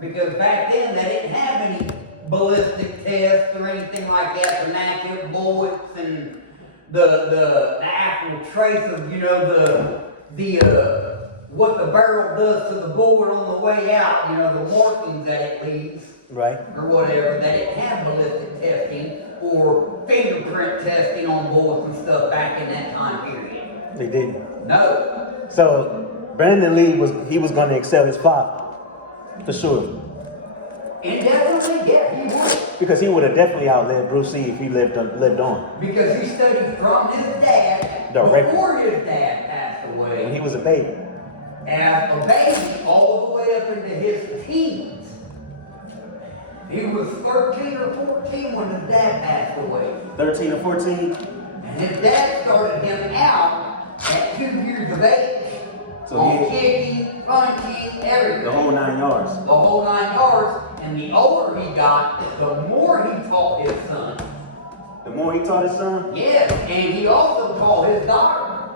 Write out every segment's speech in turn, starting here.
Because back then they didn't have any ballistic tests or anything like that, the accurate bullets and the actual trace of, you know, what the barrel does to the bullet on the way out, you know, the markings that it leaves. Right. Or whatever, that it had ballistic testing or fingerprint testing on bullets and stuff back in that time period. They didn't. No. So Brandon Lee was going to excel his father, for sure. And definitely, yeah, he would. Because he would have definitely outlived Bruce Lee if he lived on. Because he studied from his dad before his dad passed away. When he was a baby. As a baby, all the way up into his teens. He was 13 or 14 when his dad passed away. 13 or 14? And his dad started him out at 2 years of age. So kicking, punching, everything. The whole 9 yards. The whole 9 yards. And the older he got, the more he taught his son. The more he taught his son? Yes, and he also taught his daughter.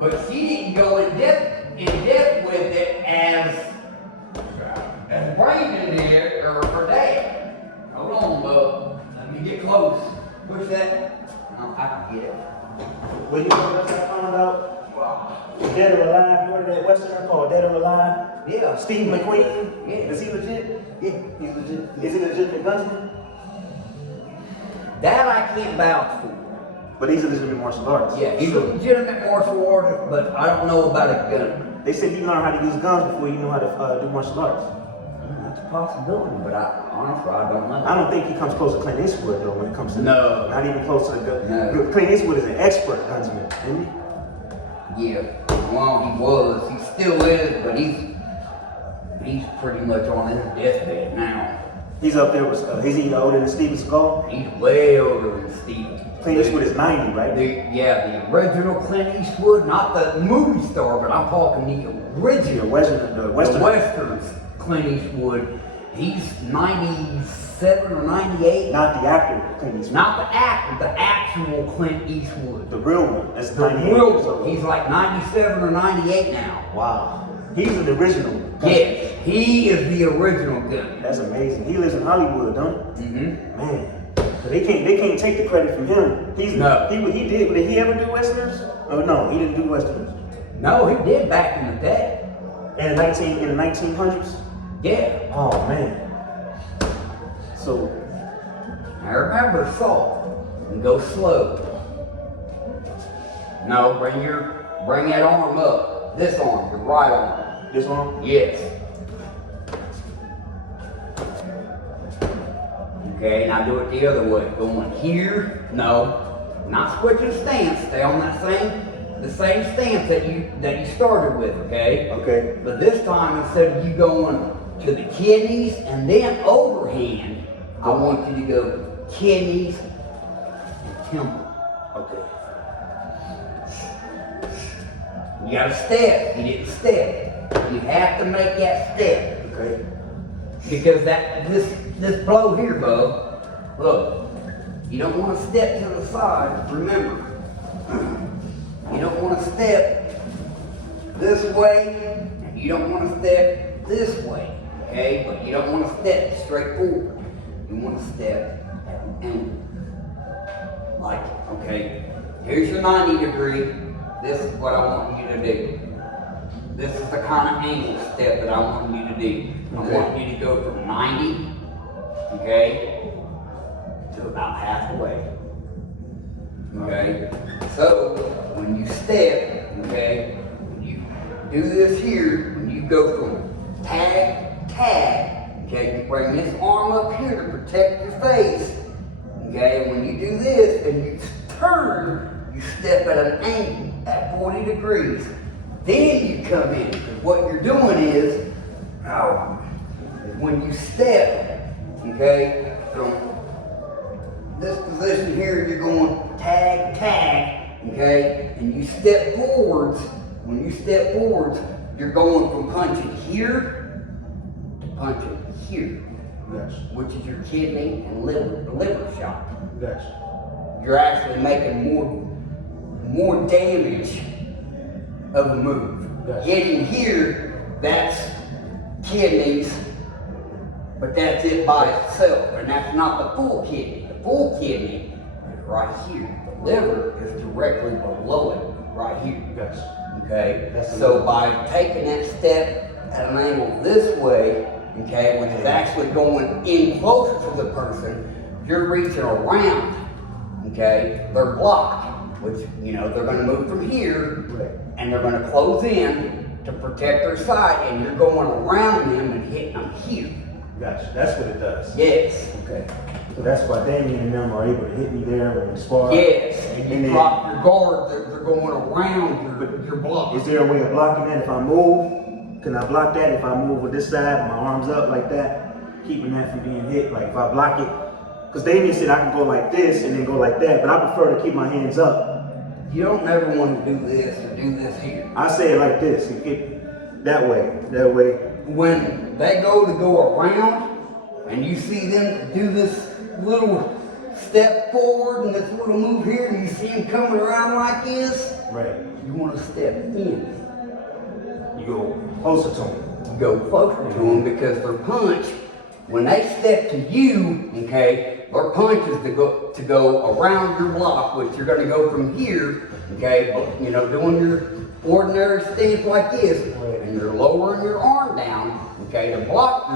But she didn't go in depth with it as Brandon did, or her dad. Hold on, bub. Let me get close. Push that. No, I can get it. Well, you know what I found out? Dead or Alive, you heard of that Westerner called Dead or Alive? Yeah. Steve McQueen? Yeah. Is he legit? Yeah, he's legit. Is he legit in gunsman? That I can't vouch for. But he's a legitimate martial artist. Yeah, he's a legitimate martial artist, but I don't know about a gun. They said you learn how to use guns before you know how to do martial arts. That's a possibility, but honestly, I don't know. I don't think he comes close to Clint Eastwood though when it comes to No. Not even close to the gun. No. Clint Eastwood is an expert gunsman, isn't he? Yeah, well, he was. He still is, but he's pretty much on his deathbed now. He's up there with, is he older than Steven Seagal? He's way older than Steven. Clint Eastwood is 90, right? The original Clint Eastwood, not the movie star, but I'm talking the original. The Western Clint Eastwood. He's 97 or 98. Not the actor Clint Eastwood. Not the actor, the actual Clint Eastwood. The real one. That's The 98. real one. He's like 97 or 98 now. Wow. He's the original. Yes, he is the original gun. That's amazing. He lives in Hollywood, don't he? Mm-hmm. Man. But they can't take the credit from him. He did he ever do westerns? Oh no, he didn't do westerns. No, he did back in the day. In the 1900s? Yeah. Oh man. So I remember salt and go slow. No, bring that arm up. This arm, your right arm. this one? Yes. Okay, now do it the other way. Going here, no. Not switching stance. Stay on the same stance that you started with, okay? Okay. But this time, instead of you going to the kidneys and then overhand, I want you to go kidneys and temple. Okay. You got to step. You didn't step. You have to make that step. Okay. Because this blow here, bub, look, you don't want to step to the side. Remember, you don't want to step this way, and you don't want to step this way, okay? But you don't want to step straight forward. You want to step at an angle. Like, okay, here's your 90 degree. This is what I want you to do. This is the kind of angle step that I want you to do. I want you to go from 90, okay, to about halfway. Okay? So, when you step, okay, when you do this here, when you go from tag, okay, you bring this arm up here to protect your face, okay, when you do this and you turn, you step at an angle at 40 degrees. Then you come in, because what you're doing is, when you step, okay, from this position here, you're going tag, okay, and you step forwards. When you step forwards, you're going from punching here to punching here, Yes. which is your kidney and liver shot. Yes. You're actually making more damage of a move. Yes. Getting here, that's kidneys But that's it by itself, and that's not the full kidney. The full kidney is right here. The liver is directly below it, right here. Gotcha. Okay? So by taking that step at an angle this way, okay, which is actually going in closer to the person, you're reaching around, okay, their block, which, you know, they're gonna move from here, and they're gonna close in to protect their side, and you're going around them and hitting them here. Gotcha. That's what it does. Yes. Okay. So that's why Damien and them are able to hit me there when we spar. Yes. And you drop your guard, they're going around your block. Is there a way of blocking that if I move? Can I block that if I move with this side, my arms up like that? Keeping that from being hit, like if I block it. Because Damien said I can go like this and then go like that, but I prefer to keep my hands up. You don't never want to do this or do this here. I say it like this, and get that way, that way. When they go around and you see them do this little step forward and this little move here and you see them coming around like this, right? You want to step in. You go closer to them. You go closer to them because their punch, when they step to you, okay, their punch is to go around your block, which you're going to go from here, okay, you know, doing your ordinary stance like this, and you're lowering your arm down, okay, to block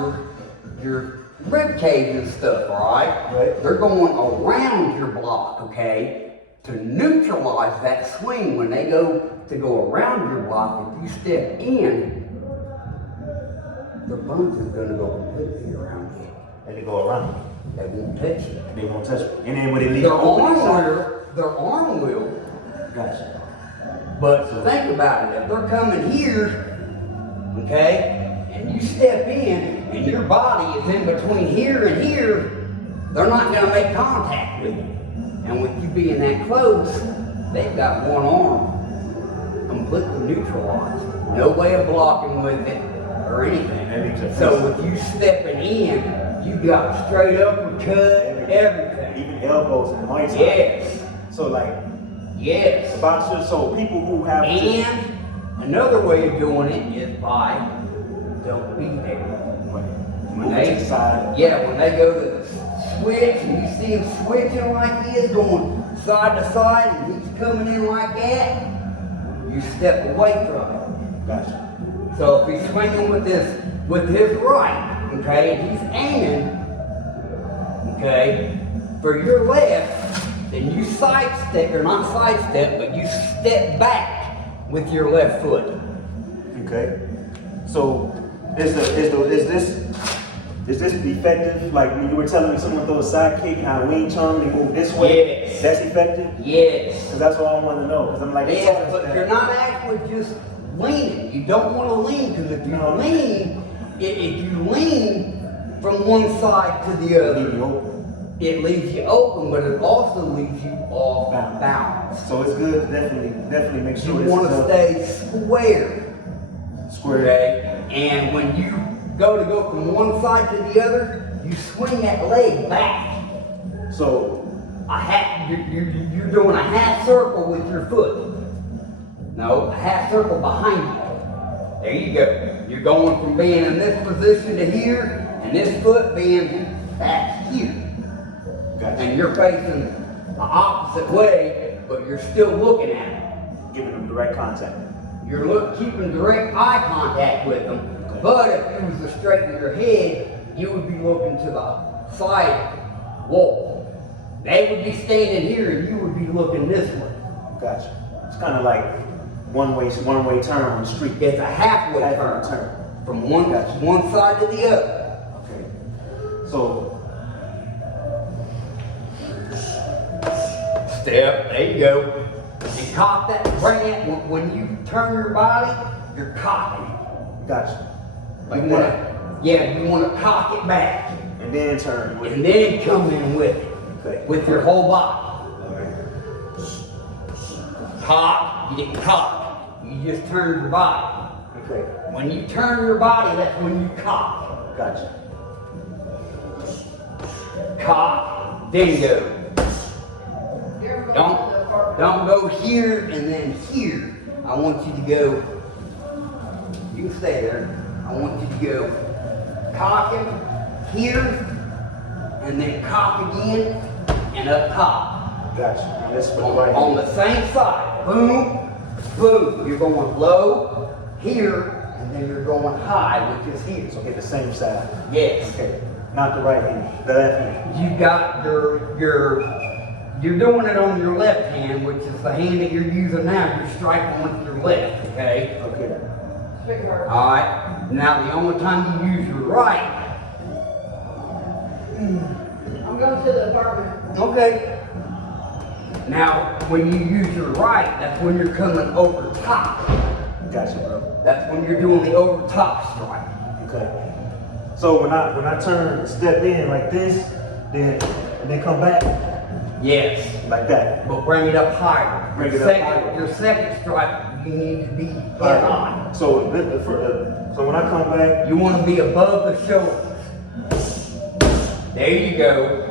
your rib cage and stuff, all right? Right. They're going around your block, okay, to neutralize that swing. When they go to go around your block, if you step in, the punch is going to go completely around you. And they go around. They won't touch you. They won't touch me. And then when they leave Their arm will. Gotcha. But think about it. If they're coming here, okay, and you step in, and your body is in between here and here, they're not going to make contact with you. And with you being that close, they've got one arm completely neutralized. No way of blocking with it or anything. So with you stepping in, you got straight uppercut, everything. Even elbows and Muay Thai. Yes. So like, yes. boxers, so people who have And another way of doing it is by don't be there. When they go to the switch and you see him switching like this, going side to side, and he's coming in like that, you step away from it. Gotcha. So if he's swinging with his right, okay, and he's aiming, okay, for your left, then you sidestep, or not sidestep, but you step back with your left foot. Okay. So is this effective? Like when you were telling me someone throw a side kick, how Wing Chun, they move this way? Yes. That's effective? Yes. Because that's what I want to know. Because I'm like, Yes, but you're not actually just leaning. You don't want to lean, because if you lean, if you lean from one side to the other, it leaves you open, but it also leaves you off balance. So it's good to definitely make sure You want to stay square. Okay? And when you go from one side to the other, you swing that leg back. So you're doing a half circle with your foot. No, a half circle behind you. There you go. You're going from being in this position to here, and this foot being back here. Gotcha. And you're facing the opposite way, but you're still looking at it. Giving them direct contact. You're keeping direct eye contact with them. But if you was to straighten your head, you would be looking to the side wall. They would be standing here, and you would be looking this way. Gotcha. It's kind of like one-way turn on the street. It's a halfway turn. From one side to the other. Okay. So step, there you go. And cock that, bring it, when you turn your body, you're cocking it. Gotcha. Like you want to cock it back. And then turn. And then come in with it. Okay. With your whole body. Alright. Cock, you didn't cock. You just turned your body. Okay. When you turn your body, that's when you cock. Gotcha. Cock, then go. Don't go here and then here. I want you to go, you can stay there. I want you to go cock him, here, and then cock again, and up top. Gotcha. Now let's put it right On here. the same side. Boom, boom. You're going low here, and then you're going high, which is here. So hit the same side. Yes. Okay. Not the right hand, the left hand. You got you're doing it on your left hand, which is the hand that you're using now. You're striking with your left, okay? Okay. All right. Now the only time you use your right. I'm going to the apartment. Okay. Now when you use your right, that's when you're coming over top. Gotcha, bro. That's when you're doing the over top strike. Okay. So when I turn, step in like this, then come back Yes. like that. But bring it up higher. Bring Your it up second, higher. Your second strike, you need to be head on. So so when I come back, You want to be above the shoulders. There you go.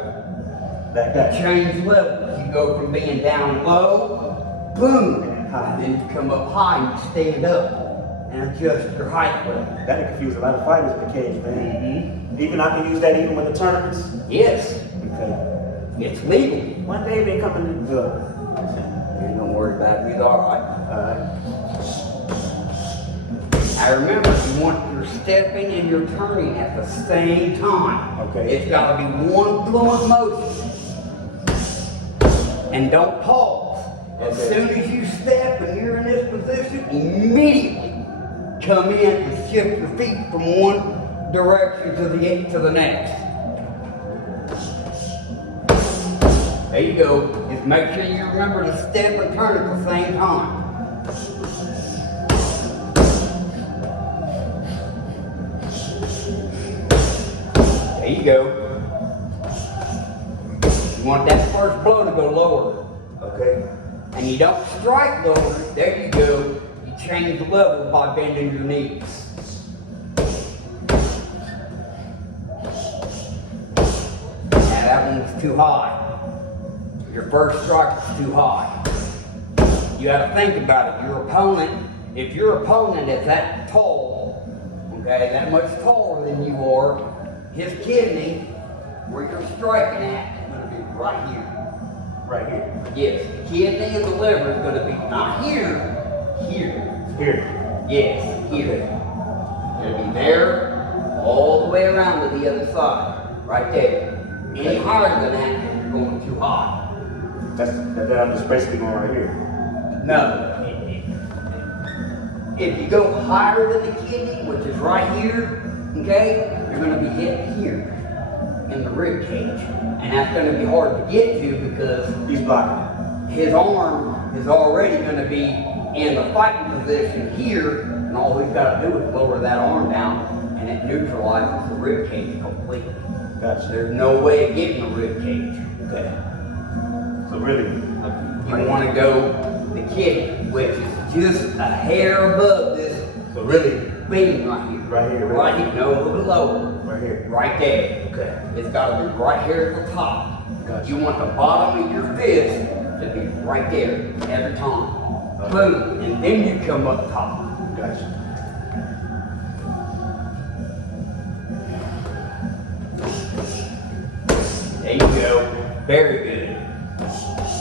like that. Change levels. You go from being down low, boom, and then you come up high and you stand up and adjust your height level. That can confuse a lot of fighters in the cage, man. Even I can use that even with the tournaments. Yes, Okay. it's legal. One day they coming in good. You don't worry about it. He's all right. Alright. I remember you want your stepping and your turning at the same time. Okay. It's got to be one fluent motion. And don't pause. As Okay. soon as you step and you're in this position, immediately come in and shift your feet from one direction to the next. There you go. Just make sure you remember to step and turn at the same time. There you go. You want that first blow to go lower. Okay. And you don't strike lower. There you go. You change the level by bending your knees. Now that one was too high. Your first strike is too high. You got to think about it. Your opponent, if your opponent is that tall, okay, that much taller than you are, his kidney, where you're striking at, is going to be right here. Right here. Yes, the kidney and the liver is going to be not here, here. Here. Yes, here. It's going to be there, all the way around to the other side, right there. Any higher than that, you're going too high. That I'm just basically going right here. No. If you go higher than the kidney, which is right here, okay, you're going to be hit here in the rib cage. And that's going to be hard to get to because He's blocking his arm is already going to be in the fighting position here, and all we've got to do is lower that arm down, and it neutralizes the rib cage completely. it. Gotcha. There's no way of getting the rib cage. Okay. So really, You want to go the kidney, which is just a hair above this So really beam right here. Right here, really? Right here, no, a little bit lower. right here. Right there. Okay. It's got to be right here at the top. Gotcha. You want the bottom of your fist to be right there every time. Okay. Boom, and then you come up top. Gotcha. There you go. Very good.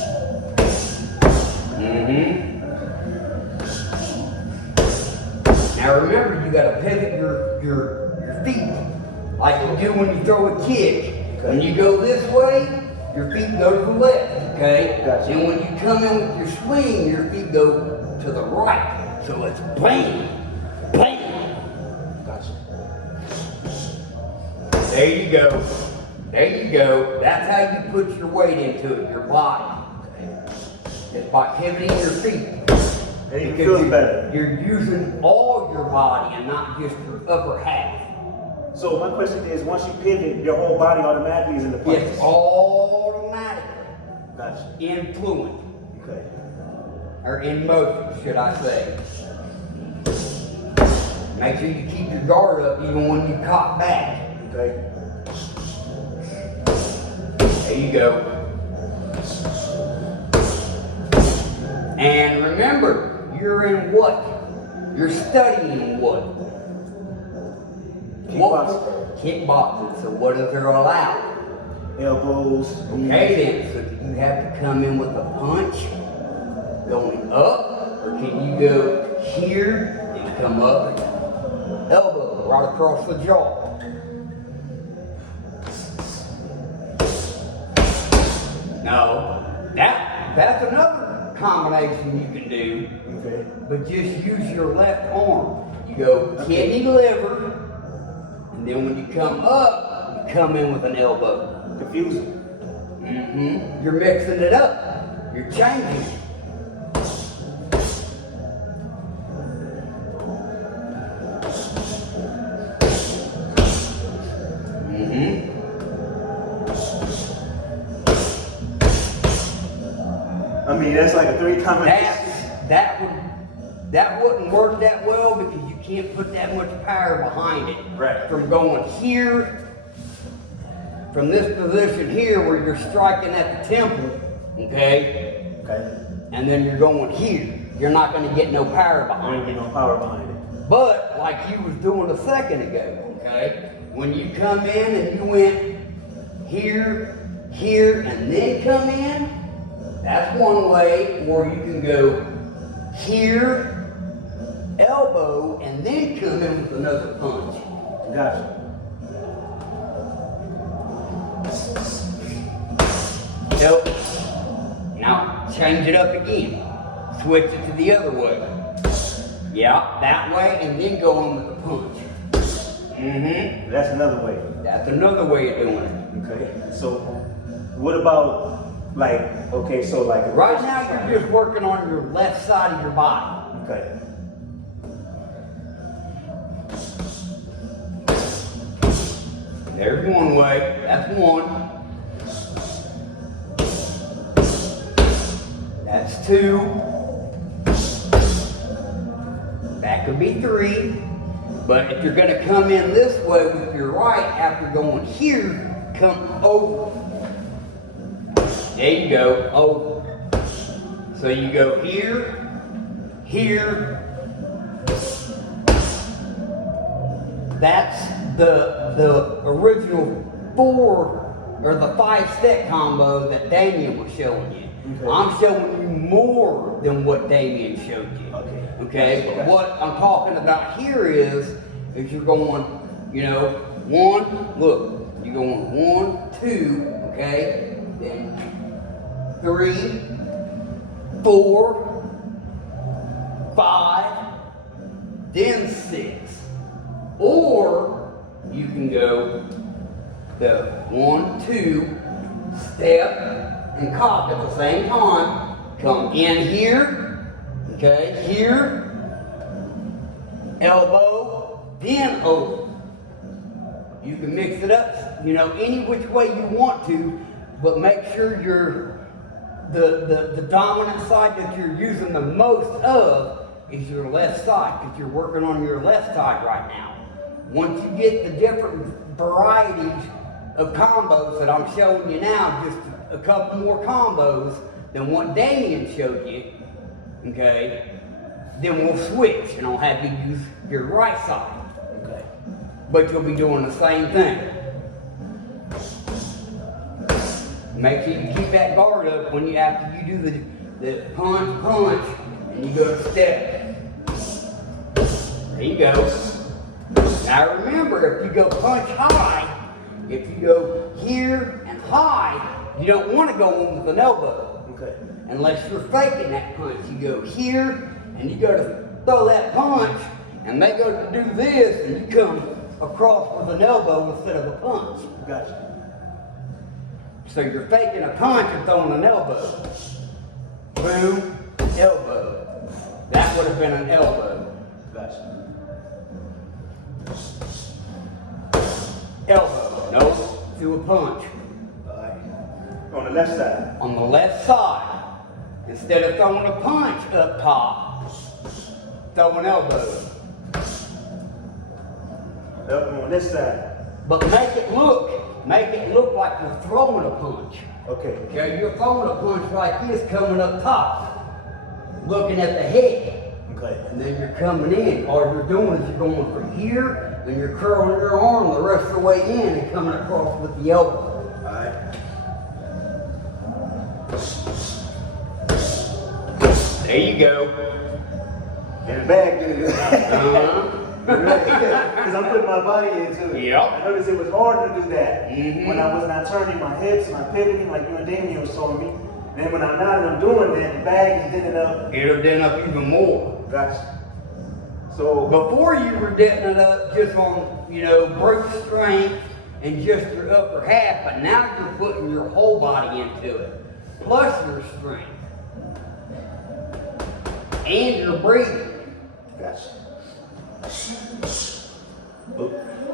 Now remember, you got to pivot your feet like you do when you throw a kick. When you go this way, your feet go to the left, okay? Gotcha. And when you come in with your swing, your feet go to the right. So it's bang, bang. Gotcha. There you go. There you go. That's how you put your weight into it, your body. It's by pivoting your feet. And it Because feels better. You're using all your body and not just your upper half. So my question is, once you pivot, your whole body automatically is in the place. It's automatically Gotcha. in fluent, Okay. or in motion, should I say. Make sure you keep your guard up even when you cock back. Okay. There you go. And remember, you're in what? You're studying what? Kickboxing. Kickboxing. So what is there allowed? Elbows. Okay then, so do you have to come in with a punch going up, or can you go here and come up and elbow right across the jaw? No, that's another combination you can do, Okay. but just use your left arm. You go kidney liver, and then when you come up, you come in with an elbow. Confusing. You're mixing it up. You're changing it. I mean, that's like a 3 combination. That wouldn't work that well because you can't put that much power behind it. Right. From going here, from this position here where you're striking at the temple, okay? Okay. And then you're going here. You're not going to get no power There behind ain't it. no power behind it. But like you was doing a second ago, okay? When you come in and you went here, here, and then come in, that's one way. Or you can go here, elbow, and then come in with another punch. Gotcha. Nope. Now change it up again. Switch it to the other way. Yeah, that way, and then go in with the punch. That's another way. That's another way of doing it. Okay. So, what about like? Okay, so like Right now, you're just working on your left side of your body. Okay. There's one way. That's one. That's 2. That could be 3. But if you're going to come in this way with your right, after going here, come over. There you go, over. So you go here, here. That's the original 4 or the 5-step combo that Damien was showing you. Okay. I'm showing you more than what Damien showed you. Okay. Okay, but what I'm talking about here is you're going, you know, 1, look, you're going 1, 2, okay, then 3, 4, 5, then 6. Or you can go the 1, 2, step and cock at the same time. Come in here, okay, here, elbow, then over. You can mix it up, you know, any which way you want to, but make sure the dominant side that you're using the most of is your left side, because you're working on your left side right now. Once you get the different varieties of combos that I'm showing you now, just a couple more combos than what Damien showed you, okay, then we'll switch and I'll have you use your right side. Okay. But you'll be doing the same thing. Make sure you keep that guard up when you after you do the punch, and you go to step. There you go. Now remember, if you go punch high, if you go here and high, you don't want to go in with an elbow. Okay. Unless you're faking that punch. You go here and you go to throw that punch, and they go to do this, and you come across with an elbow instead of a punch. Gotcha. So you're faking a punch and throwing an elbow. Boom, elbow. That would have been an elbow. Gotcha. Elbow, nope, to a punch. Alright. On the left side. On the left side, instead of throwing a punch up top, throw an elbow. Up on this side. But make it look like you're throwing a punch. Okay. Okay, you're throwing a punch like this coming up top, looking at the head. Okay. And then you're coming in. All you're doing is you're going from here When you're curling your arm the rest of the way in and coming across with the elbow. Alright. There you go. And the bag did it. Uh-huh. Because I'm putting my body into it. Yep. I noticed it was hard to do that Mhm. when I was not turning my hips, not pivoting like you and Damien was telling me. And then when I'm not and I'm doing that, the bag is denting up. It'll dent up even more. Gotcha. So, Before you were denting it up just on, brute strength and just your upper half, but now you're putting your whole body into it. Plus your strength. And your breathing. gotcha.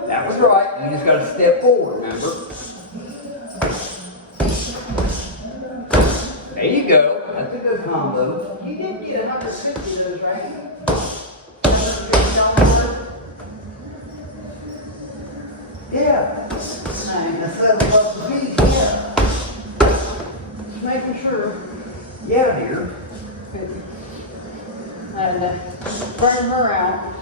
That was right. You just gotta step forward, remember? There you go. That's a good combo. You did get 150 of those, right? $150 Yeah. worth? And $7 a piece, yeah. Just making sure. Yeah, dear. And turn them around.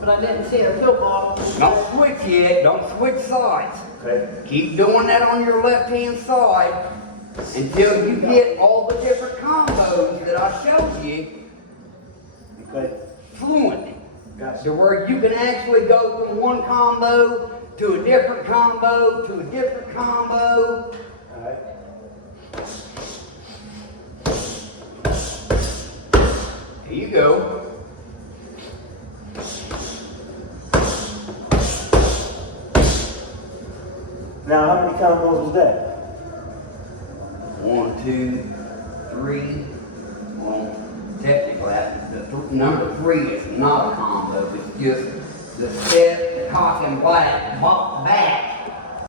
But I didn't see a pill ball. Don't switch yet. Don't switch sides. Okay. Keep doing that on your left-hand side until you get all the different combos that I showed you Okay. fluent. Gotcha. To where you can actually go from one combo to a different combo to a different combo. Alright. There you go. Now, how many combos was that? 1, 2, 3. Well, technically, number 3 is not a combo. It's just the step, cock, and back